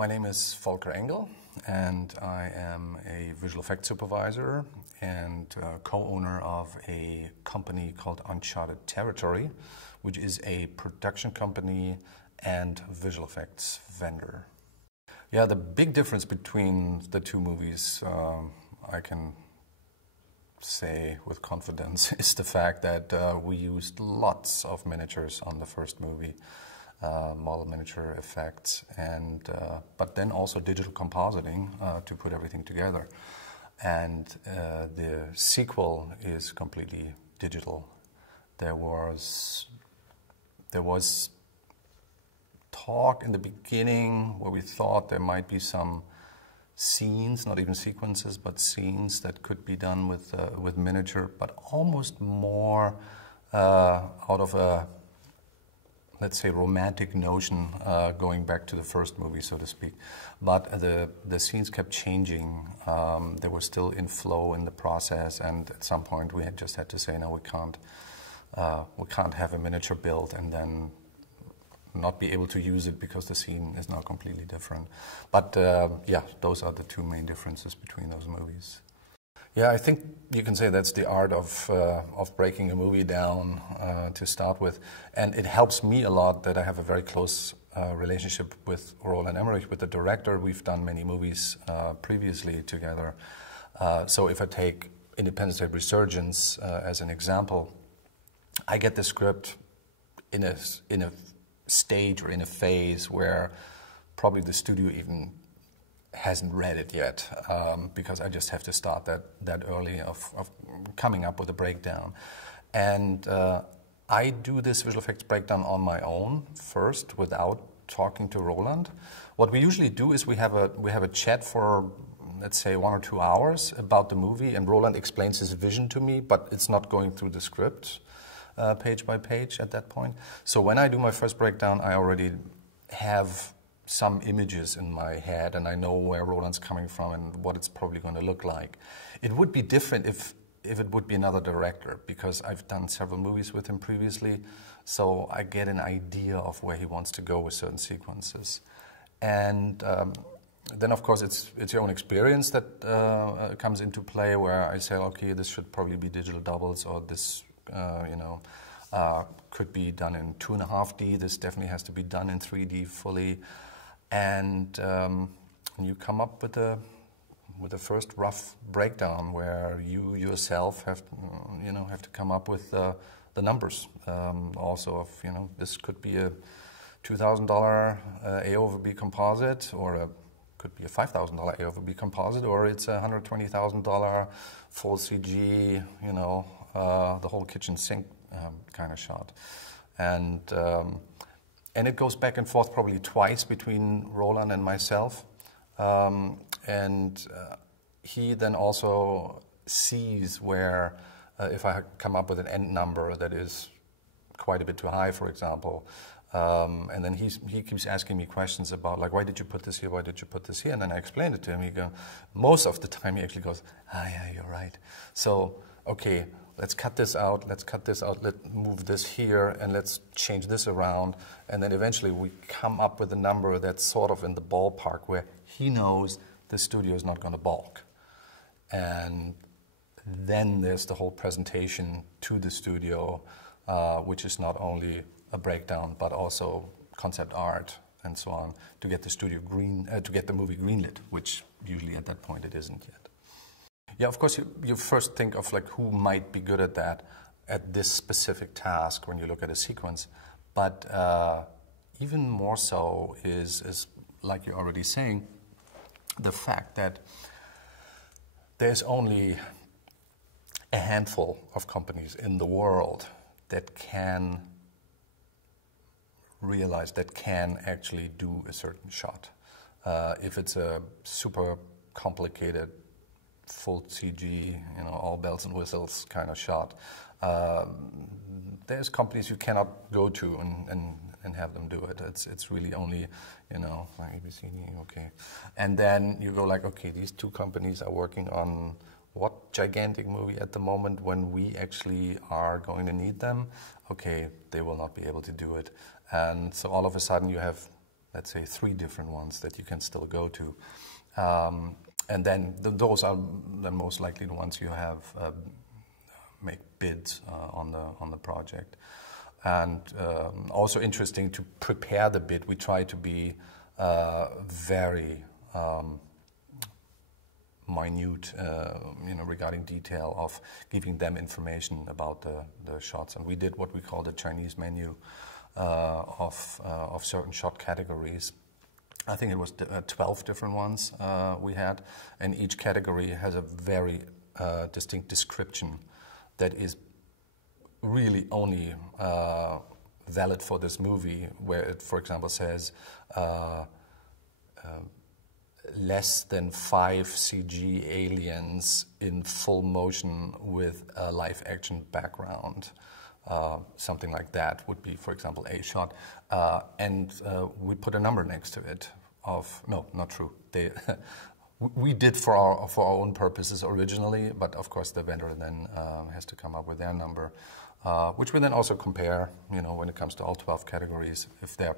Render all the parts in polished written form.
My name is Volker Engel, and I am a visual effects supervisor and co-owner of a company called Uncharted Territory, which is a production company and visual effects vendor. Yeah, the big difference between the two movies, I can say with confidence, is the fact that we used lots of miniatures on the first movie. Model miniature effects, and but then also digital compositing to put everything together. And the sequel is completely digital. There was talk in the beginning where we thought there might be some scenes, not even sequences, but scenes that could be done with miniature, but almost more out of a, let's say, romantic notion going back to the first movie, so to speak. But the scenes kept changing. They were still in flow in the process, and at some point we just had to say, no, we can't have a miniature built and then not be able to use it because the scene is now completely different. But yeah, those are the two main differences between those movies. Yeah, I think you can say that's the art of breaking a movie down to start with. And it helps me a lot that I have a very close relationship with Roland Emmerich, with the director. We've done many movies previously together. So if I take Independence Day Resurgence as an example, I get the script in a stage or in a phase where probably the studio even hasn't read it yet, because I just have to start that early of coming up with a breakdown. And I do this visual effects breakdown on my own first without talking to Roland. What we usually do is we have a chat for, let's say, 1 or 2 hours about the movie, and Roland explains his vision to me, but it's not going through the script page by page at that point. So when I do my first breakdown, I already have some images in my head, and I know where Roland's coming from and what it's probably going to look like. It would be different if it would be another director, because I've done several movies with him previously, so I get an idea of where he wants to go with certain sequences. And then, of course, it's your own experience that comes into play, where I say, okay, this should probably be digital doubles, or this, could be done in 2.5D. This definitely has to be done in 3D fully. And you come up with a first rough breakdown where you yourself have to come up with the numbers. Also, of this could be a $2,000 A over B composite, or could be a $5,000 A over B composite, or it's a $120,000 full CG. The whole kitchen sink kind of shot, and it goes back and forth probably twice between Roland and myself. He then also sees where, if I come up with an end number that is quite a bit too high, for example, and then he keeps asking me questions about, like, why did you put this here, why did you put this here? And then I explained it to him. Most of the time he actually goes, yeah, you're right. So, okay, let's cut this out, let's move this here, and let's change this around. And then eventually we come up with a number that's sort of in the ballpark where he knows the studio is not going to balk. And then there's the whole presentation to the studio, which is not only a breakdown, but also concept art and so on, to get the studio to get the movie greenlit, which usually at that point it isn't yet. Yeah, of course, you first think of, like, who might be good at this specific task when you look at a sequence. But even more so is, like you're already saying, the fact that there's only a handful of companies in the world that can realize, that can actually do a certain shot. If it's a super complicated full CG, all bells and whistles kind of shot, there's companies you cannot go to and have them do it. It's really only, like ABC, okay. And then you go like, okay, these two companies are working on what gigantic movie at the moment when we actually are going to need them? Okay, they will not be able to do it. And so all of a sudden you have let's say 3 different ones that you can still go to. And then those are the most likely the ones you have make bids on the project. And also interesting to prepare the bid, we try to be very minute, regarding detail of giving them information about the shots. And we did what we call the Chinese menu of certain shot categories. I think it was 12 different ones we had, and each category has a very distinct description that is really only valid for this movie, where it, for example, says less than 5 CG aliens in full motion with a live action background. Something like that would be, for example, a shot. And we put a number next to it of, no, not true. We did for our own purposes originally, but of course the vendor then has to come up with their number, which we then also compare, when it comes to all 12 categories, if they're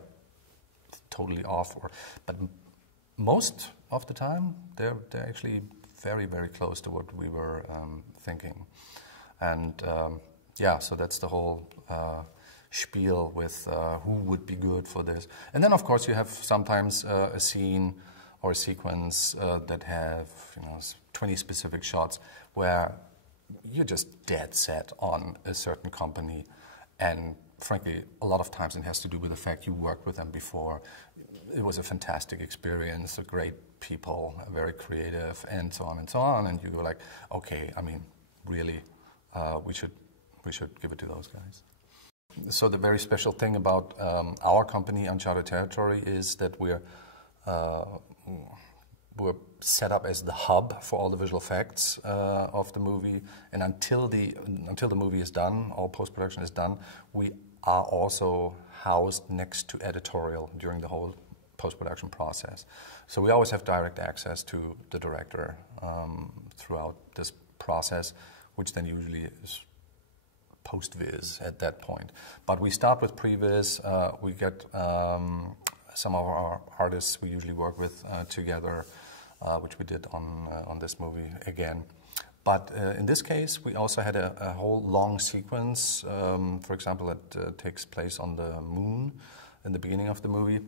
totally off. But most of the time, they're actually very, very close to what we were thinking. And yeah, so that's the whole spiel with who would be good for this. And then, of course, you have sometimes a scene or a sequence that have 20 specific shots where you're just dead set on a certain company. And frankly, a lot of times it has to do with the fact you worked with them before. It was a fantastic experience, a great people, very creative, and so on and so on. And you go like, okay, I mean, really, we should give it to those guys. So the very special thing about our company, Uncharted Territory, is that we're set up as the hub for all the visual effects of the movie, and until the movie is done, all post-production is done, we are also housed next to editorial during the whole post-production process. So we always have direct access to the director throughout this process, which then usually is post-viz at that point. But we start with pre-viz. We get some of our artists we usually work with together, which we did on this movie again. But in this case, we also had a whole long sequence, for example, that takes place on the moon in the beginning of the movie.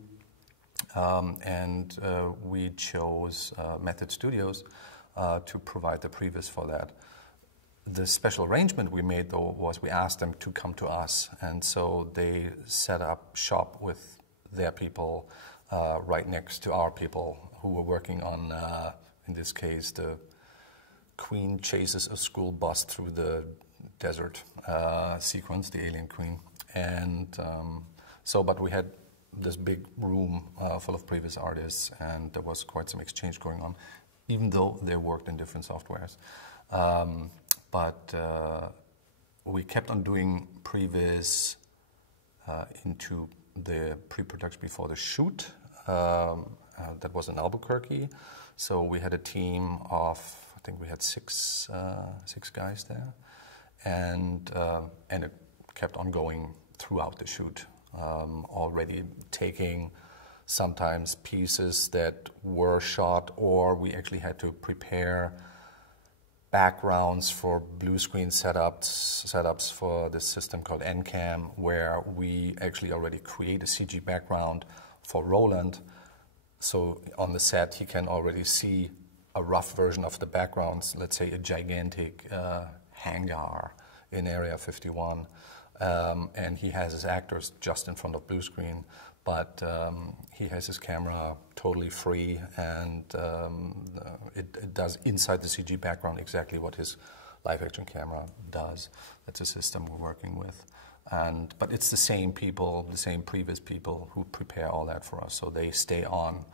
And we chose Method Studios to provide the previs for that. The special arrangement we made, though, was we asked them to come to us, and so they set up shop with their people right next to our people who were working on, in this case, the Queen chases a school bus through the desert sequence, the Alien Queen. And but we had this big room full of previous artists, and there was quite some exchange going on, even though they worked in different softwares. But we kept on doing previs into the pre-production before the shoot. That was in Albuquerque. So we had a team of, I think we had six guys there, and it kept on going throughout the shoot. Already taking sometimes pieces that were shot, or we actually had to prepare backgrounds for blue screen setups for this system called NCAM, where we actually already create a CG background for Roland. So on the set, he can already see a rough version of the backgrounds, let's say a gigantic hangar in Area 51. And he has his actors just in front of blue screen, but he has his camera totally free, and it does inside the CG background exactly what his live action camera does. That's a system we're working with. But it's the same people, the same previous people who prepare all that for us. So they stay on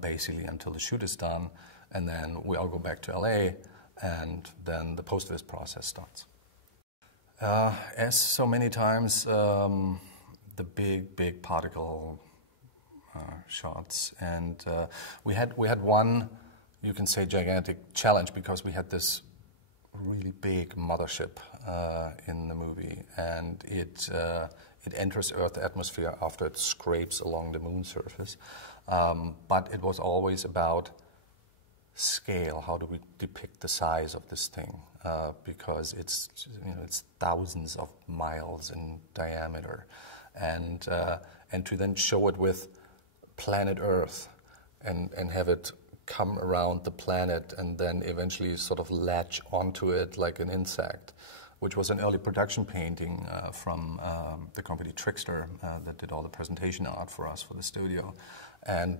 basically until the shoot is done, and then we all go back to LA, and then the post-viz process starts. As so many times, the big particle shots, and we had one, you can say, gigantic challenge, because we had this really big mothership in the movie, and it it enters Earth's atmosphere after it scrapes along the moon surface. But it was always about scale. How do we depict the size of this thing? Because it's thousands of miles in diameter, and to then show it with planet Earth and have it come around the planet and then eventually sort of latch onto it like an insect, which was an early production painting from the company Trickster that did all the presentation art for us for the studio. And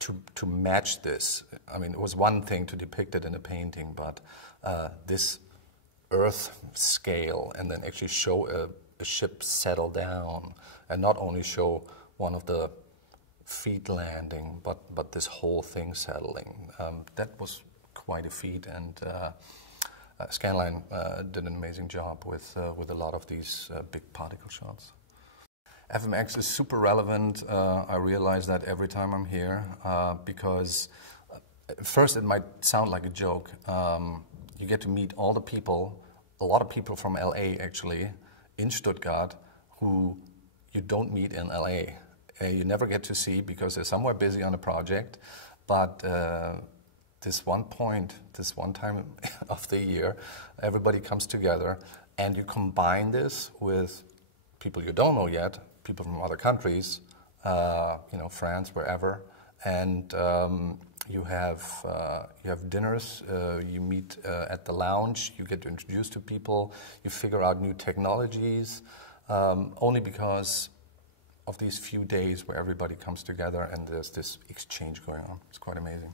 to match this, I mean, it was one thing to depict it in a painting, but this Earth scale, and then actually show a ship settle down, and not only show one of the feet landing, but this whole thing settling. That was quite a feat, and Scanline did an amazing job with a lot of these big particle shots. FMX is super relevant. I realize that every time I'm here because at first it might sound like a joke. You get to meet all the people, a lot of people from LA actually, in Stuttgart, who you don't meet in LA. You never get to see because they're somewhere busy on a project. But this one time of the year, everybody comes together, and you combine this with people you don't know yet, people from other countries, France, wherever, and you have dinners, you meet at the lounge, you get introduced to people, you figure out new technologies, only because of these few days where everybody comes together and there's this exchange going on. It's quite amazing.